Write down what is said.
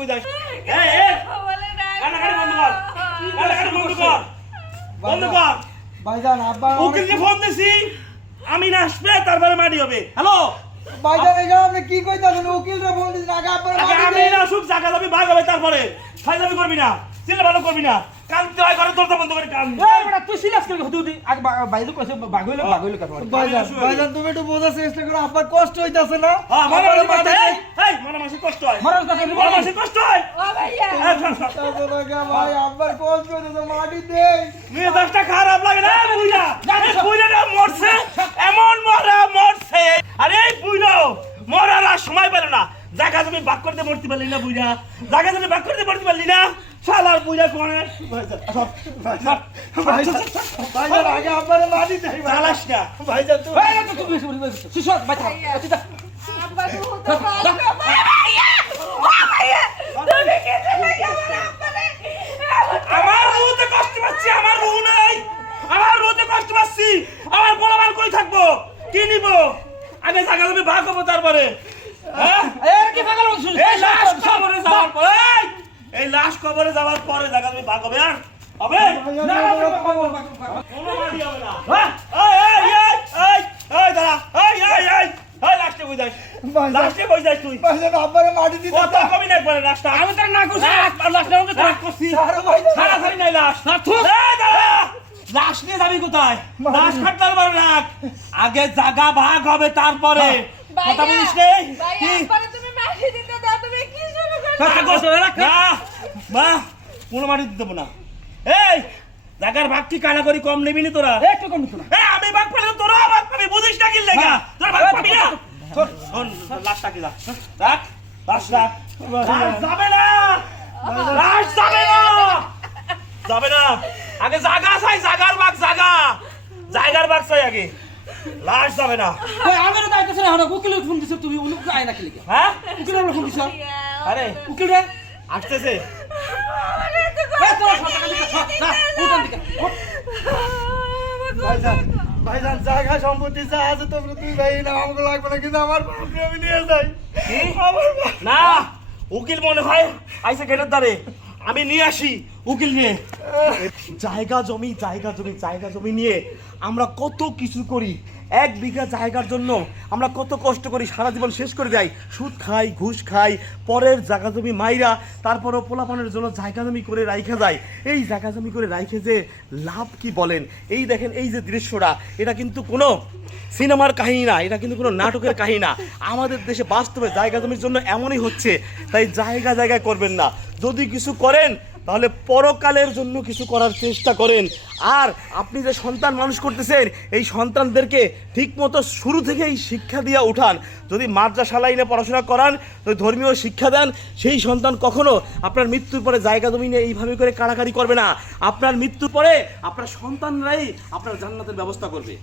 বুঝাস কান্নাকাটি বন্ধ ফোন দিছি আমি না আসবে তারপরে মাটি হবে। হ্যালো? ভাইজান এখানে আপনি কি কইতাছেন? উকিলরে ফোন দিছেন আগে না আসুক জায়গা যাবে ভাগ হবে তারপরে। ফাইজামি করবি না চিল্লা ভালো করবি না। কানতে হয় ঘরে দরজা বন্ধ করে কান এই বেটা তুই সিরিয়াস করে হতে হতে আগে বাইরে কইছে বাগইলে বাগইলে কাজ ভাইজান ভাইজান তুমি একটু বোঝার চেষ্টা করো আপনার কষ্ট হইতাছে না? হ্যাঁ মনে আপনার মাসে মাটি এই এই মনে মাসে কষ্ট হয়। মরার কথা মনে মাসে কষ্ট হয়। ও ভাইয়া। এই, শোন, শোন। হইতাছে না গা ভাই আপনার কষ্ট হইতাছে মাটি দেই। মেয়ে দশটা খারাপ লাগে না? বুইরা। এই বুইরাটা মরছে। এমন মরা মরছে। আরে এই বুইরা মরার আর সময় পেল না। জায়গা তুমি বাক করতে মরতে পারলি না বুইরা। জায়গা তুমি বাক করতে মরতে পারলি না। শালার বুইরা কোনে? ভাইজান ভাইজান আগে আপনার মাটি দেই ভাই। না। ভাইজান তুমি এই তো তুমি শিশু বাচ্চা চিন্তা আব্বা তো পারছ ভাইয়া। ও ভাইয়া তুমি কেটে ভাইয়া আমার আব্বারে? আমার রুতে কষ্ট পাচ্ছি আমার রু নাই। আমার রুতে কষ্ট পাচ্ছি। আমার কই থাকব? কি নিব? আগে জায়গা তুমি ভাগ হব তারপরে। হ্যাঁ? এই কি পাগল হচ্ছিস এই লাশ কবরে যাওয়ার পরে এই, লাশ কবরে যাওয়ার পরে জায়গা তুমি ভাগ হবে আর হবে? না না পাগল পাগল কোনো মাটি হবে না। হ্যাঁ? এই, এই, এই, এই, দাঁড়া, এই, এই, এই, তোর করছি, লাশ- নাই নিয়ে যাবি কোথায়? লাশ কাটতে পারবে না। আগে জাগা ভাগ হবে তারপরে। কথা বলিস রে না, কোনো মাটি দিতে না। এই জাগার ভাগ কি কানাকড়ি কম নিবি নি তোরা? একটু কম তো না। আমি ভাগ পেলে তোরা ভাগ পাবি বুঝিস না কি লেগা? তোরা ভাগ পাবি না? শোন লাশটা কি রাখ রাখ লাশ রাখ। লাশ যাবে না। লাশ যাবে না। যাবে না। আগে জাগা চাই জাগার ভাগ জাগা। জায়গার ভাগ চাই আগে। লাশ যাবে না। হলো উকিল ফোন দিছ তুমি উনি আয় না কি হ্যাঁ? উকিল ফোন দিছ? আরে উকিল রে। আসতেছে। ভাইজান জায়গা সম্পত্তি যা আছে তোমরা তুই ভাই না আমাকে লাগবে না কিন্তু আমার বাপরে আমি নিয়ে যাই আমার না উকিল মনে হয় আইসে গেটের দ্বারে। আমি নিয়ে আসি উকিল নিয়ে। জায়গা জমি জায়গা জমি জায়গা জমি নিয়ে আমরা কত কিছু করি। এক বিঘা জায়গার জন্য আমরা কত কষ্ট করি সারা জীবন শেষ করে যাই সুদ খাই, ঘুষ খাই, পরের জায়গা জমি মাইরা তারপরও পোলাপানের জন্য জায়গা জমি করে রাইখে যায়। এই জায়গা জমি করে রাইখে যে লাভ কি বলেন? এই দেখেন এই যে দৃশ্যটা, এটা কিন্তু কোনো সিনেমার কাহিনী না, এটা কিন্তু কোনো নাটকের কাহিনী না। আমাদের দেশে বাস্তবে জায়গা জমির জন্য এমনই হচ্ছে, তাই জায়গা জায়গায় করবেন না। যদি কিছু করেন তাহলে পরকালের জন্য কিছু করার চেষ্টা করেন। আর আপনি যে সন্তান মানুষ করতেছেন, এই সন্তানদেরকে ঠিকমতো শুরু থেকেই শিক্ষা দিয়ে উঠান। যদি মাদ্রাসা লাইনে পড়াশোনা করান, যদি ধর্মীয় শিক্ষা দেন, সেই সন্তান কখনো আপনার মৃত্যুর পরে জায়গা জমি নিয়ে এইভাবে করে কাড়াকাড়ি করবে না। আপনার মৃত্যুর পরে আপনার সন্তানরাই আপনার জান্নাতের ব্যবস্থা করবে।